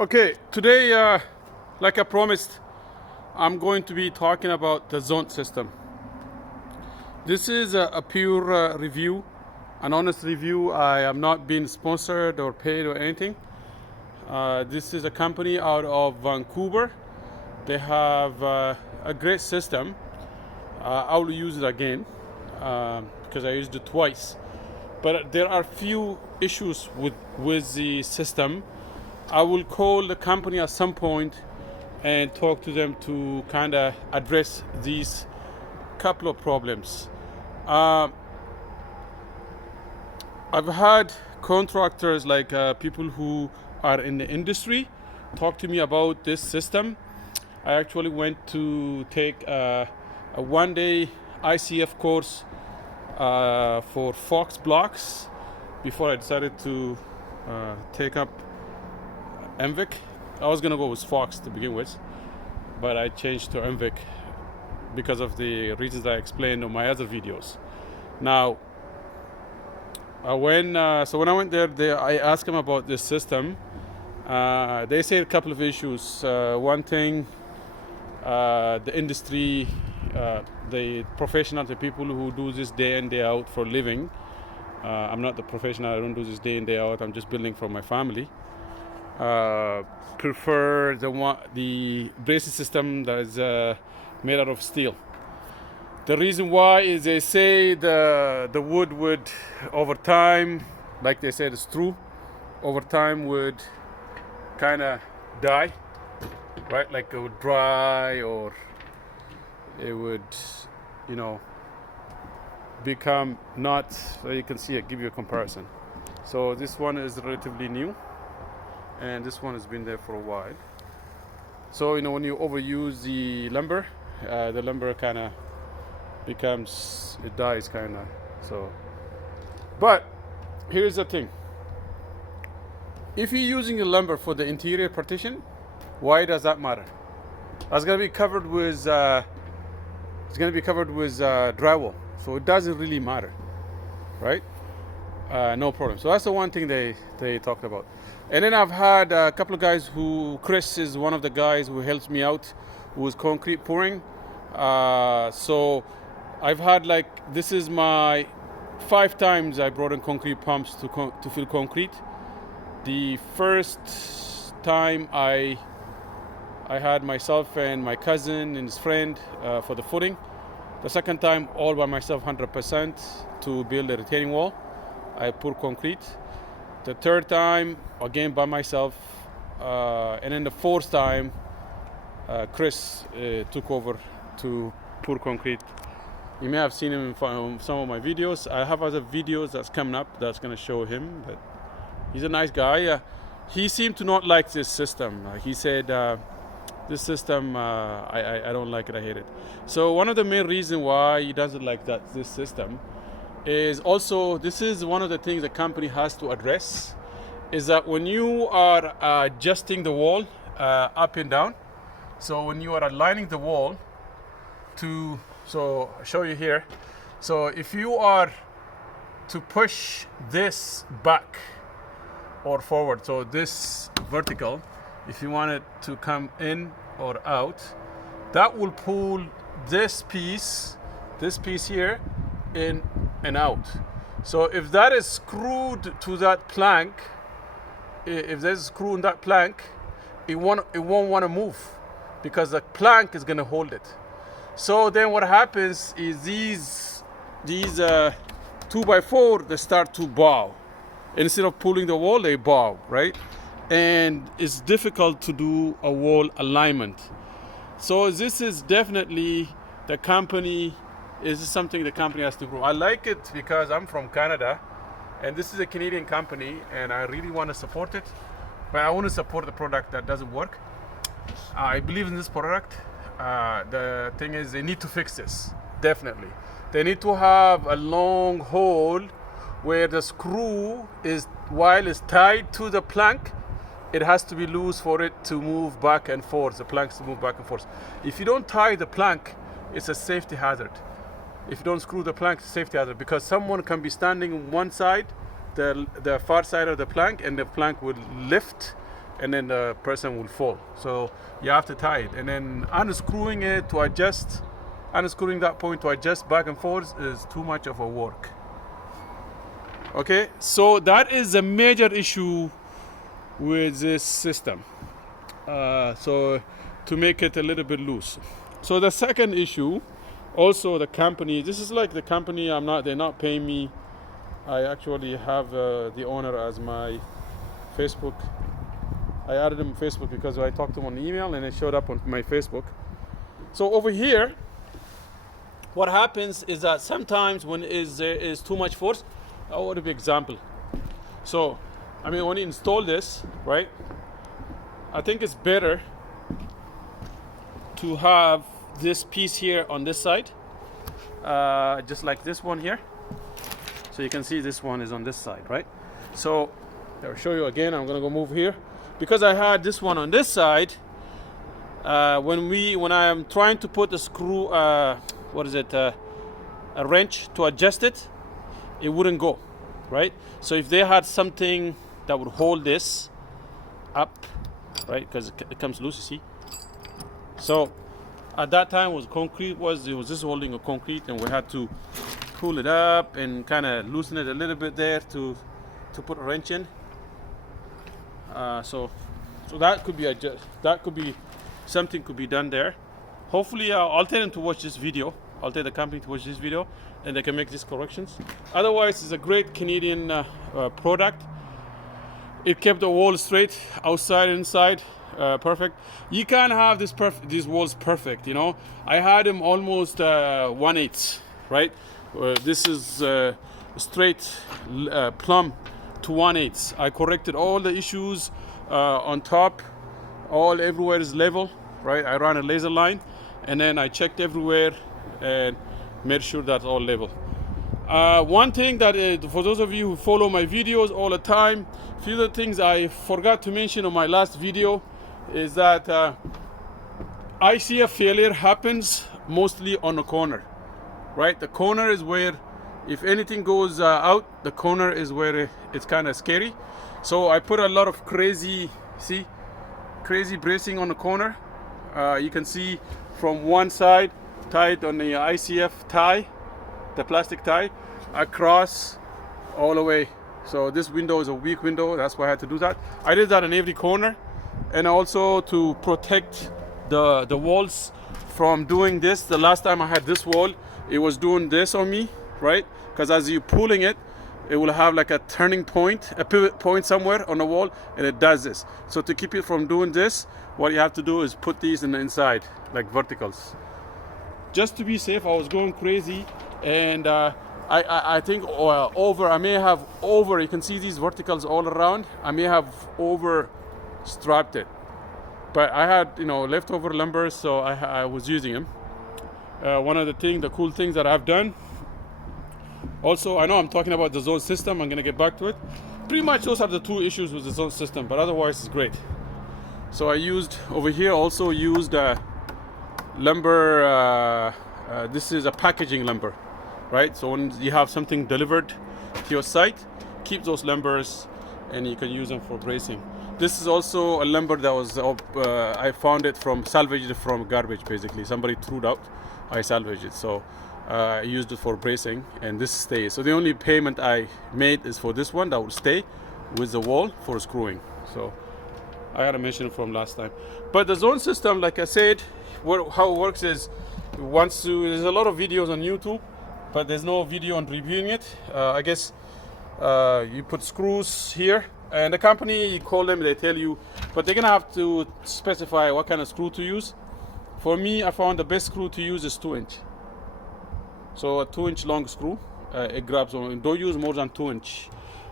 Okay, today, like I promised, I'm going to be talking about the Zont system. This is a pure review, an honest review. I am not being sponsored or paid or anything. This is a company out of Vancouver. They have a great system. I will use it again because I used it twice. But there are few issues with the system. I will call the company at some point and talk to them to kind of address these couple of problems. I've had contractors like people who are in the industry talk to me about this system. I actually went to take a one-day ICF course for Fox blocks before I decided to take up MVic. I was gonna go with Fox to begin with, but I changed to MVic because of the reasons I explained on my other videos. Now, when I went there, I asked them about this system. They said a couple of issues. One thing, the industry, the professionals, the people who do this day in, day out for a living. I'm not the professional. I don't do this day in, day out. I'm just building for my family. Prefer the bracing system that is made out of steel. The reason why is they say the wood would, over time, like they said, it's true, over time would kind of die, right? Like it would dry, or it would, become not. So you can see it, give you a comparison. So this one is relatively new, and this one has been there for a while. So when you overuse the lumber kind of becomes, it dies kind of. So, but here's the thing: if you're using the lumber for the interior partition, why does that matter? That's going to be covered with drywall, so it doesn't really matter, right? No problem. So that's the one thing they talked about. And then I've had a couple of guys Chris is one of the guys who helps me out with concrete pouring. So I've had this is my 5 times I brought in concrete pumps to fill concrete. The first time I had myself and my cousin and his friend for the footing. The second time all by myself 100% to build a retaining wall. I pour concrete. The third time, again by myself, and then the fourth time, Chris took over to pour concrete. You may have seen him in some of my videos. I have other videos that's coming up that's going to show him. But he's a nice guy. He seemed to not like this system. He said, this system, I don't like it, I hate it. So one of the main reasons why he doesn't like this system is also, this is one of the things the company has to address, is that when you are adjusting the wall up and down, so when you are aligning the wall so I'll show you here. So if you are to push this back or forward, so this vertical, if you want it to come in or out, that will pull this piece here in and out. So if that is screwed to that plank, if there's a screw in that plank, it won't want to move because the plank is going to hold it. So then what happens is these 2x4, they start to bow. Instead of pulling the wall, they bow, right? And it's difficult to do a wall alignment. So this is definitely something the company has to grow. I like it because I'm from Canada, and this is a Canadian company, and I really want to support it. But I want to support the product that doesn't work. I believe in this product. The thing is, they need to fix this, definitely. They need to have a long hole where the screw while it's tied to the plank, it has to be loose for it to move back and forth, the planks to move back and forth. If you don't tie the plank, it's a safety hazard. If you don't screw the plank, it's a safety hazard, because someone can be standing on one side, the far side of the plank, and the plank would lift and then the person will fall. So you have to tie it, and then unscrewing it to adjust, unscrewing that point to adjust back and forth is too much of a work. Okay, so that is a major issue with this system. So to make it a little bit loose. So the second issue, also the company, this is like the company, they're not paying me. I actually have the owner as my Facebook. I added him on Facebook because I talked to him on email and it showed up on my Facebook. So over here, what happens is that sometimes when there is too much force, I want to be example. So, I mean, when you install this, right, I think it's better to have this piece here on this side, just like this one here. So you can see this one is on this side, right? So I'll show you again. I'm gonna go move here because I had this one on this side. When I am trying to put the screw, a wrench to adjust it, it wouldn't go, right? So if they had something that would hold this up, right, because it comes loose, you see. So at that time, it was just holding a concrete, and we had to pull it up and kind of loosen it a little bit there to put a wrench in. So that could be something could be done there. Hopefully, I'll tell them to watch this video. I'll tell the company to watch this video, and they can make these corrections. Otherwise, it's a great Canadian product. It kept the wall straight, outside, inside, perfect. You can't have these walls perfect, you know. I had them almost 1/8, right? This is straight plumb to 1/8. I corrected all the issues on top. Everywhere is level, right? I ran a laser line, and then I checked everywhere and made sure that's all level. One thing that for those of you who follow my videos all the time, a few of the things I forgot to mention on my last video is that ICF failure happens mostly on the corner, right? The corner is where, if anything goes out, the corner is where it's kind of scary. So I put a lot of crazy bracing on the corner. You can see from one side, tied on the ICF tie, the plastic tie, across all the way. So this window is a weak window, that's why I had to do that. I did that in every corner, and also to protect the walls from doing this. The last time I had this wall, it was doing this on me, right? Because as you're pulling it, it will have like a turning point, a pivot point somewhere on the wall, and it does this. So to keep it from doing this, what you have to do is put these in the inside, like verticals. Just to be safe, I was going crazy, and I think I may have you can see these verticals all around. I may have over strapped it, but I had leftover lumber, so I was using them. One of the cool things that I've done. Also, I know I'm talking about the Zont system. I'm gonna get back to it. Pretty much those are the two issues with the Zont system, but otherwise it's great. So I used over here lumber. This is a packaging lumber, right? So when you have something delivered to your site, keep those lumbers and you can use them for bracing. This is also a lumber that was I found it salvaged from garbage, basically. Somebody threw it out. I salvaged it, so I used it for bracing, and this stays. So the only payment I made is for this one that will stay with the wall for screwing. So I had to mention it from last time. But the Zont system, like I said, how it works is there's a lot of videos on YouTube, but there's no video on reviewing it. I guess you put screws here, and the company, you call them, they tell you, but they're gonna have to specify what kind of screw to use. For me, I found the best screw to use is 2-inch. So a 2-inch long screw, it grabs on. Don't use more than 2-inch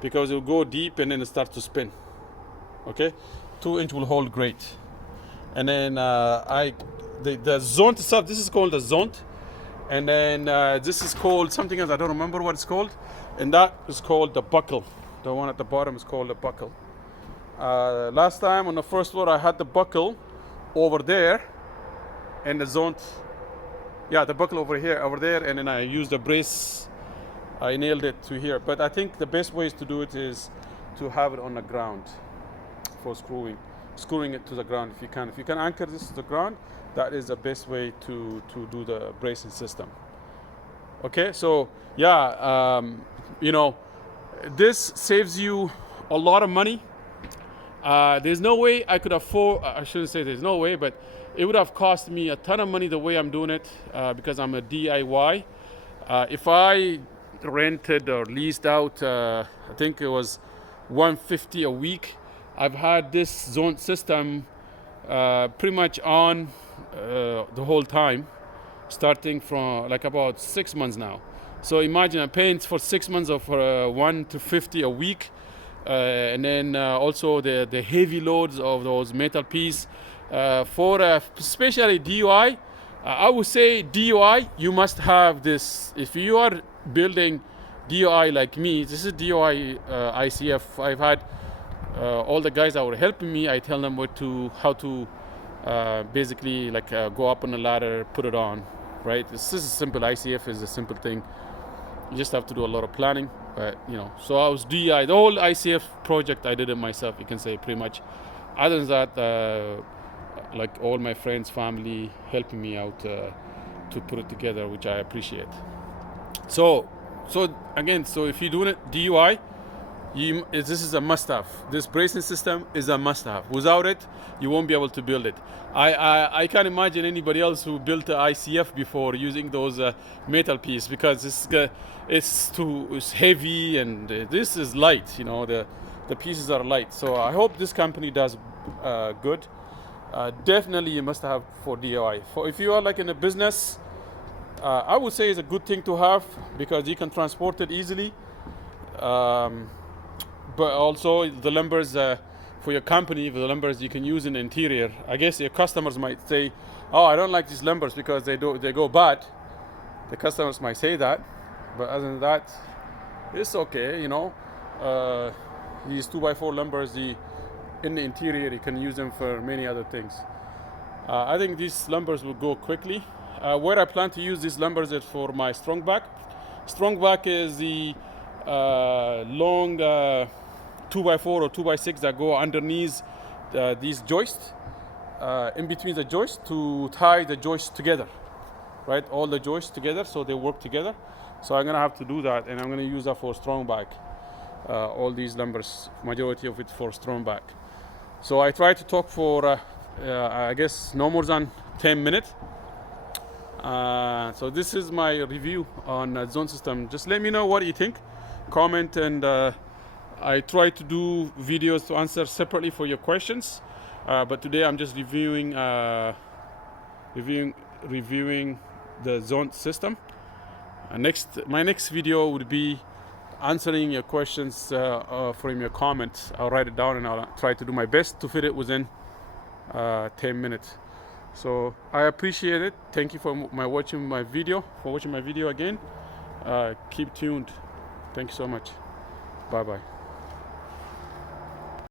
because it will go deep and then it starts to spin. Okay, 2-inch will hold great. And then the Zont itself, this is called the Zont, and then this is called something else. I don't remember what it's called, and that is called the buckle. The one at the bottom is called the buckle. Last time on the first floor, I had the buckle over there, and the Zont. Yeah, the buckle over there, and then I used a brace. I nailed it to here. But I think the best ways to do it is to have it on the ground for screwing. screwing it to the ground if you can anchor this to the ground, that is the best way to do the bracing system. Okay, so yeah, this saves you a lot of money. There's no way I could afford, I shouldn't say there's no way, but it would have cost me a ton of money the way I'm doing it, because I'm a DIY. If I rented or leased out, I think it was $150 a week. I've had this Zont system pretty much on the whole time, starting from like about 6 months now. So imagine I'm paying for 6 months of $150 a week, and then also the heavy loads of those metal pieces for especially DUI. I would say DUI, you must have this. If you are building DUI like me, this is DUI ICF. I've had all the guys that were helping me, I tell them how to basically like go up on a ladder, put it on, right? This is a simple, ICF is a simple thing. You just have to do a lot of planning, but so I was DI, the whole ICF project I did it myself, you can say, pretty much. Other than that, like all my friends, family helping me out to put it together, which I appreciate. So again, if you're doing it DUI, this is a must-have. This bracing system is a must-have. Without it, you won't be able to build it. I can't imagine anybody else who built the ICF before using those metal pieces, because it's heavy and this is light. The pieces are light. So I hope this company does good. Definitely, you must have for DIY. If you are like in a business, I would say it's a good thing to have, because you can transport it easily. But also the lumbers for your company, the lumbers you can use in the interior. I guess your customers might say, "Oh, I don't like these lumbers because they go bad." The customers might say that, but other than that, it's okay. These 2x4 lumbers, in the interior, you can use them for many other things. I think these lumbers will go quickly. Where I plan to use these lumbers is for my strong back. Strong back is the long 2x4 or 2x6 that go underneath these joists, in between the joists, to tie the joists together, right? All the joists together so they work together. So I'm gonna have to do that, and I'm gonna use that for strong back. All these lumbers, majority of it for strong back. So I try to talk for I guess no more than 10 minutes. So this is my review on Zont system. Just let me know what you think, comment, and I try to do videos to answer separately for your questions, but today I'm just reviewing the Zont system. My next video would be answering your questions from your comments. I'll write it down and I'll try to do my best to fit it within 10 minutes. So I appreciate it. Thank you for watching my video again. Keep tuned. Thank you so much. Bye bye.